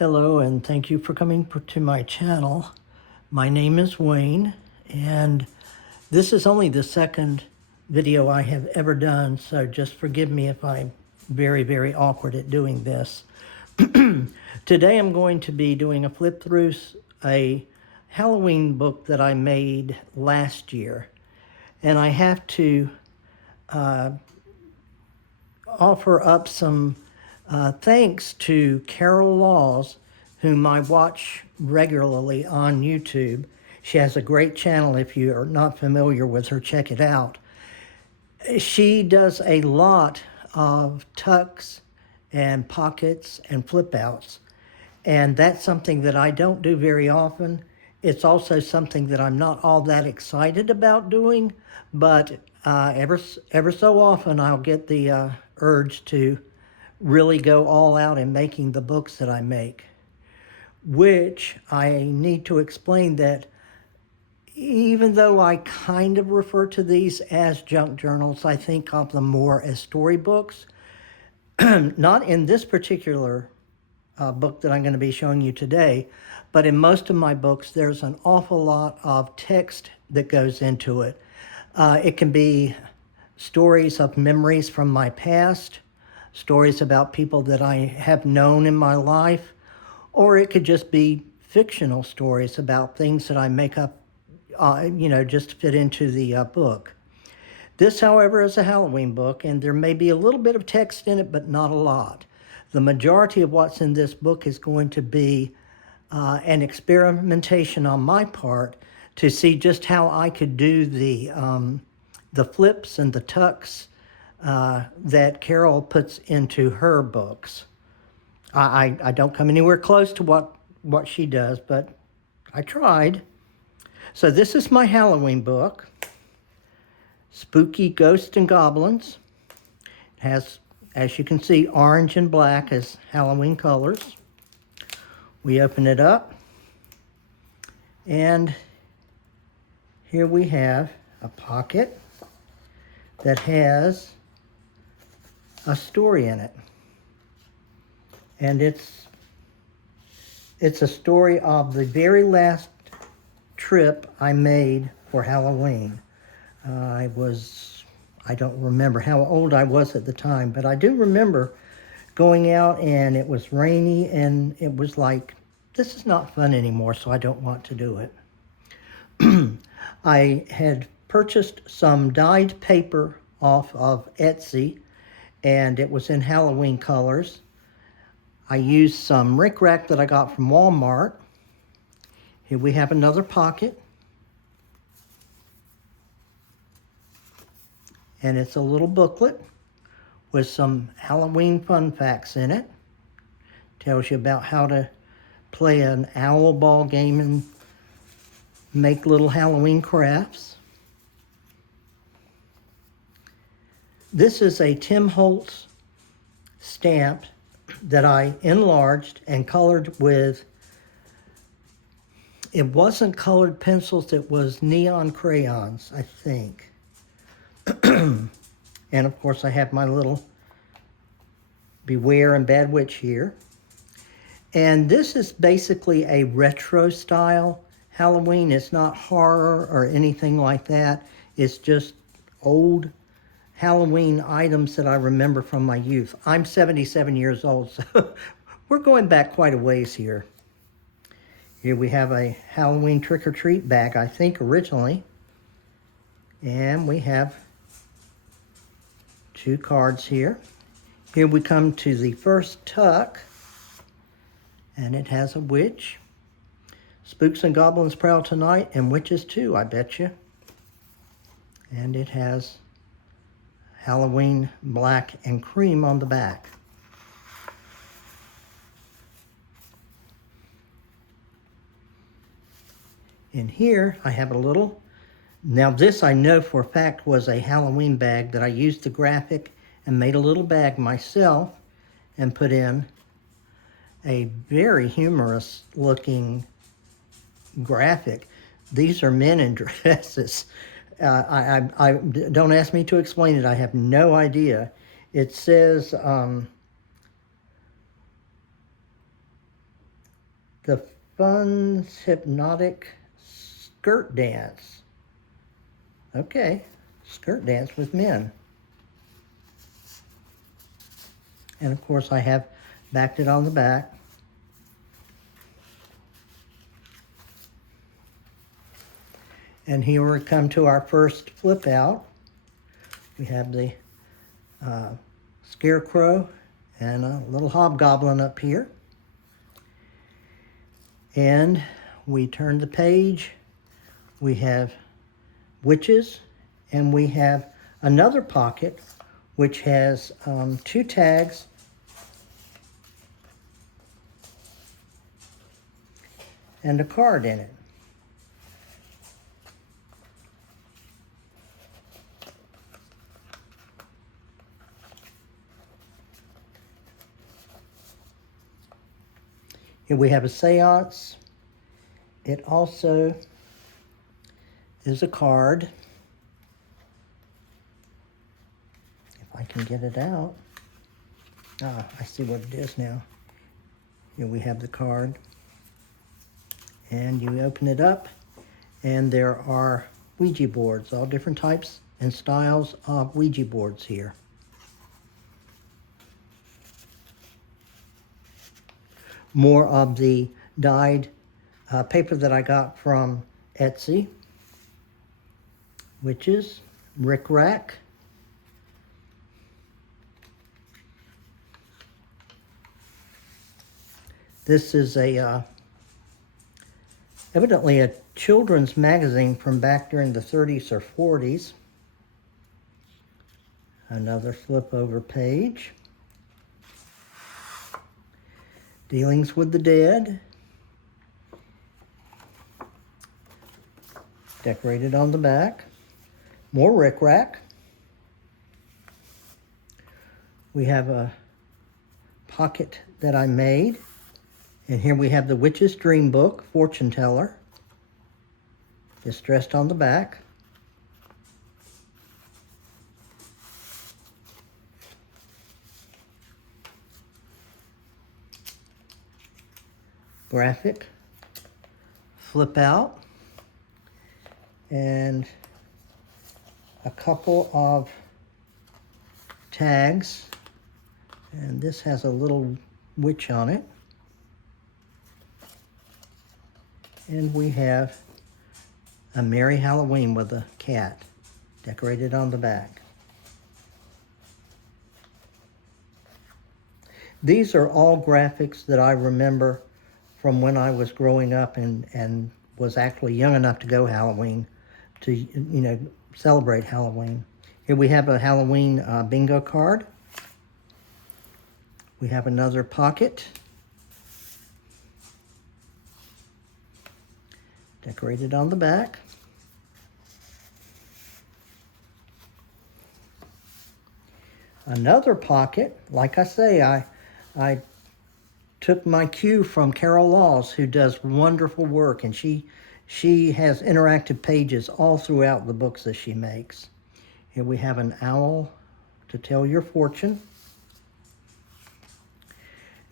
Hello, and thank you for coming to my channel. My name is Wayne, and this is only the second video I have ever done, so just forgive me if I'm very awkward at doing this. Today I'm going to be doing a flip through a Halloween book that I made last year, and I have to offer up some thanks to Carol Laws, whom I watch regularly on YouTube. She has a great channel. If you are not familiar with her, check it out. She does a lot of tucks and pockets and flip outs. And that's something that I don't do very often. It's also something that I'm not all that excited about doing, but ever so often I'll get the urge to really go all out in making the books that I make, which I need to explain that even though I kind of refer to these as junk journals, I think of them more as storybooks. Not in this particular book that I'm going to be showing you today, but in most of my books, there's an awful lot of text that goes into it. It can be stories of memories from my past, stories about people that I have known in my life, or it could just be fictional stories about things that I make up, just to fit into the book. This, however, is a Halloween book, and there may be a little bit of text in it, but not a lot. The majority of what's in this book is going to be an experimentation on my part to see just how I could do the flips and the tucks that Carol puts into her books. I don't come anywhere close to what she does, but I tried. So this is my Halloween book, Spooky Ghosts and Goblins. It has, as you can see, orange and black as Halloween colors. We open it up, and here we have a pocket that has a story in it. And it's a story of the very last trip I made for Halloween. I don't remember how old I was at the time, but I do remember going out and it was rainy and it was like, this is not fun anymore, so I don't want to do it. I had purchased some dyed paper off of Etsy, and it was in Halloween colors. I used some rickrack that I got from Walmart. Here we have another pocket. And it's a little booklet with some Halloween fun facts in it. Tells you about how to play an owl ball game and make little Halloween crafts. This is a Tim Holtz stamp that I enlarged and colored with, it wasn't colored pencils, it was neon crayons, I think. And of course I have my little Beware and Bad Witch here. And this is basically a retro style Halloween. It's not horror or anything like that. It's just old Halloween items that I remember from my youth. I'm 77 years old, so we're going back quite a ways here. Here we have a Halloween trick-or-treat bag, I think, originally. And we have 2 cards here. Here we come to the first tuck, and it has a witch. Spooks and goblins prowl tonight, and witches too, I bet you. And it has Halloween black and cream on the back. In here, I have a little, now this I know for a fact was a Halloween bag that I used the graphic and made a little bag myself and put in a very humorous looking graphic. These are men in dresses. Don't ask me to explain it. I have no idea. It says The Fun's Hypnotic Skirt Dance. Okay, skirt dance with men. And of course I have backed it on the back. And here we come to our first flip out. We have the scarecrow and a little hobgoblin up here. And we turn the page. We have witches, and we have another pocket which has 2 tags and a card in it. Here we have a seance. It also is a card. If I can get it out. Ah, I see what it is now. Here we have the card. And you open it up, and there are Ouija boards, all different types and styles of Ouija boards here. More of the dyed paper that I got from Etsy, witches, Rick Rack. This is a evidently a children's magazine from back during the 30s or 40s. Another flip over page. Dealings with the Dead. Decorated on the back. More Rick Rack. We have a pocket that I made. And here we have the Witch's Dream Book, Fortune Teller. Distressed on the back. Graphic. Flip out. And a couple of tags. And this has a little witch on it. And we have a Merry Halloween with a cat decorated on the back. These are all graphics that I remember from when I was growing up and was actually young enough to go Halloween, to celebrate Halloween. Here we have a Halloween bingo card. We have another pocket. Decorated on the back. Another pocket. Like I say, I took my cue from Carol Laws, who does wonderful work, and she has interactive pages all throughout the books that she makes. Here we have an owl to tell your fortune.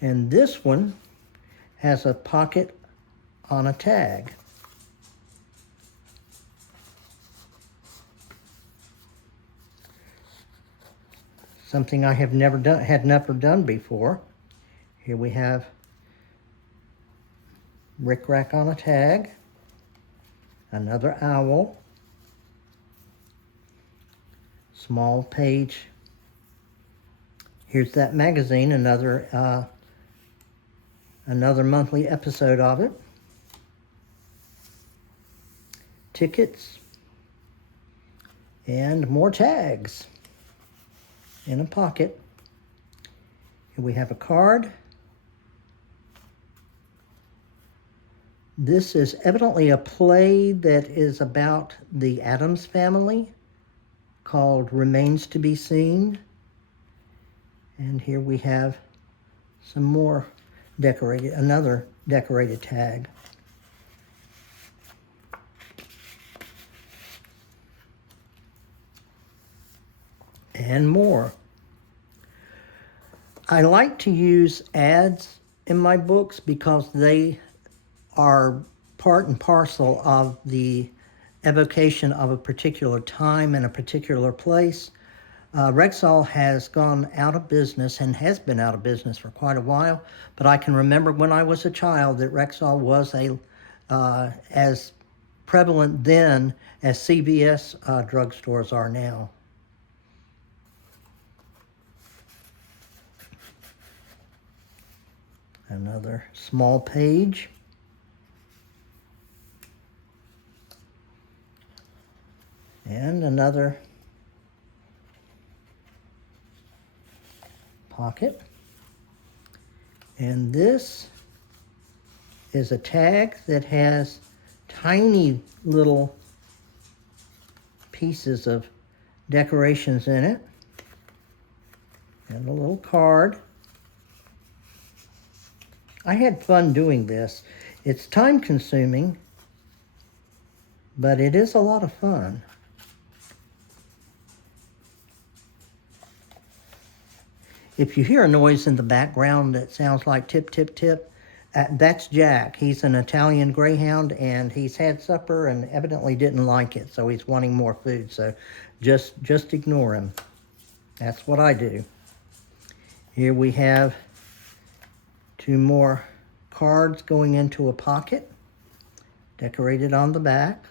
And this one has a pocket on a tag. Something I have never done before. Here we have Rick Rack on a tag, another owl, small page. Here's that magazine, another monthly episode of it. Tickets and more tags in a pocket. Here we have a card. This is evidently a play that is about the Addams Family called Remains to be Seen. And here we have some more another decorated tag. And more. I like to use ads in my books because they are part and parcel of the evocation of a particular time and a particular place. Rexall has gone out of business and has been out of business for quite a while, but I can remember when I was a child that Rexall was as prevalent then as CVS drugstores are now. Another small page. And another pocket. And this is a tag that has tiny little pieces of decorations in it. And a little card. I had fun doing this. It's time consuming, but it is a lot of fun. If you hear a noise in the background that sounds like tip, tip, tip, that's Jack. He's an Italian greyhound, and he's had supper and evidently didn't like it, so he's wanting more food. So just ignore him. That's what I do. Here we have 2 more cards going into a pocket, decorated on the back.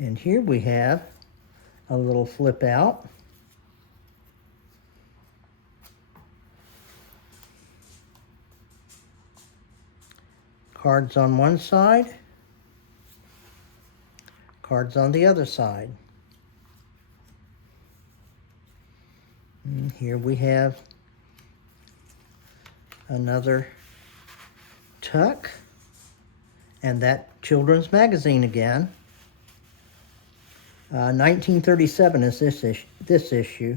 And here we have a little flip out. Cards on one side, cards on the other side. And here we have another tuck, and that children's magazine again. 1937 is this issue.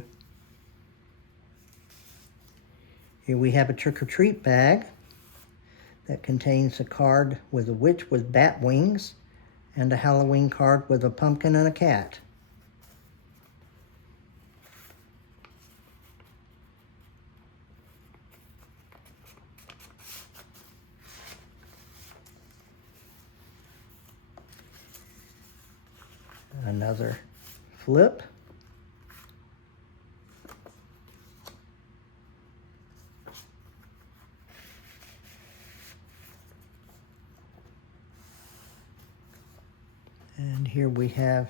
Here we have a trick-or-treat bag that contains a card with a witch with bat wings and a Halloween card with a pumpkin and a cat. Another flip. And here we have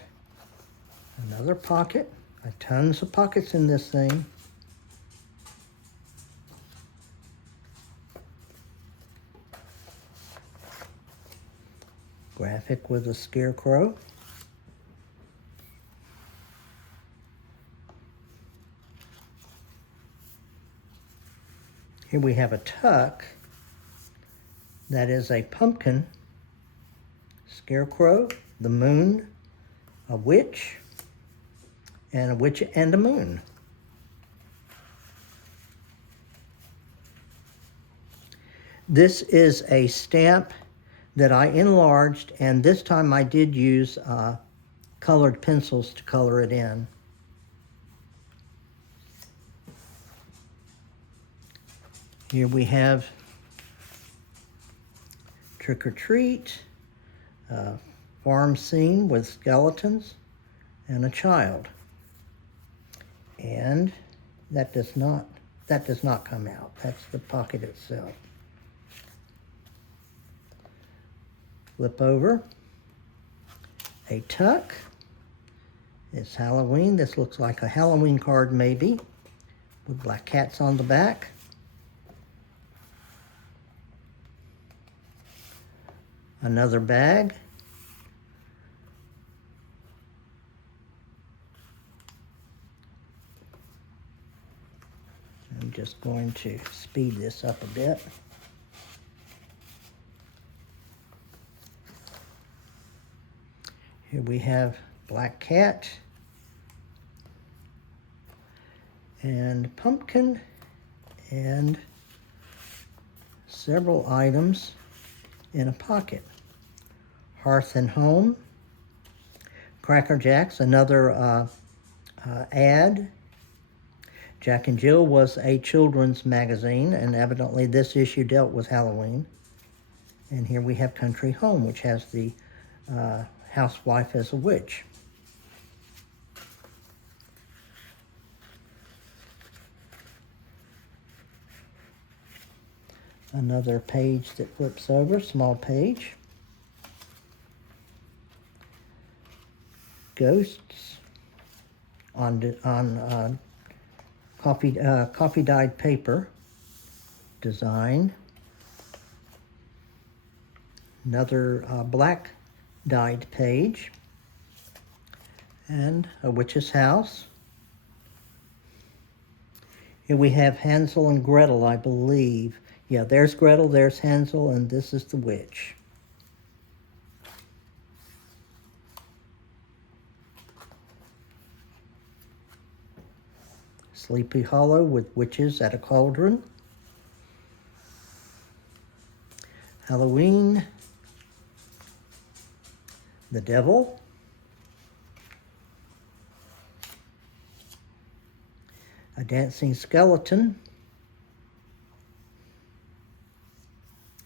another pocket. Tons of pockets in this thing. Graphic with a scarecrow. Here we have a tuck that is a pumpkin, scarecrow, the moon, a witch and a moon. This is a stamp that I enlarged, and this time I did use colored pencils to color it in. Here we have Trick or Treat, farm scene with skeletons and a child. And that does not come out. That's the pocket itself. Flip over. A tuck. It's Halloween. This looks like a Halloween card maybe, with black cats on the back. Another bag. I'm just going to speed this up a bit. Here we have black cat and pumpkin and several items in a pocket. Hearth and Home, Cracker Jacks, another ad. Jack and Jill was a children's magazine, and evidently this issue dealt with Halloween. And here we have Country Home, which has the housewife as a witch. Another page that flips over, small page. Ghosts on coffee dyed paper design. Another black dyed page, and a witch's house. Here we have Hansel and Gretel, I believe. Yeah, there's Gretel, there's Hansel, and this is the witch. Sleepy Hollow with witches at a cauldron. Halloween. The devil. A dancing skeleton.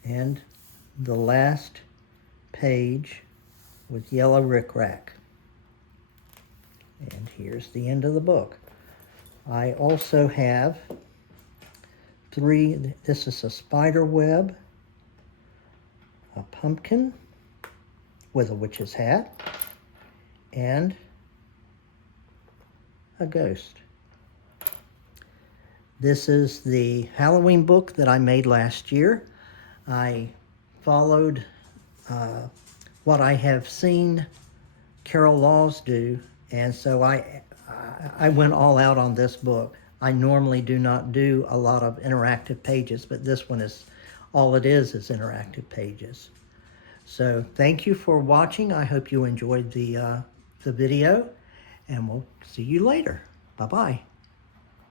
And the last page with yellow rickrack. And here's the end of the book. I also have this is a spider web, a pumpkin with a witch's hat, and a ghost. This is the Halloween book that I made last year. I followed what I have seen Carol Laws do, and so I went all out on this book. I normally do not do a lot of interactive pages, but this one is, all it is interactive pages. So thank you for watching. I hope you enjoyed the video, and we'll see you later. Bye-bye.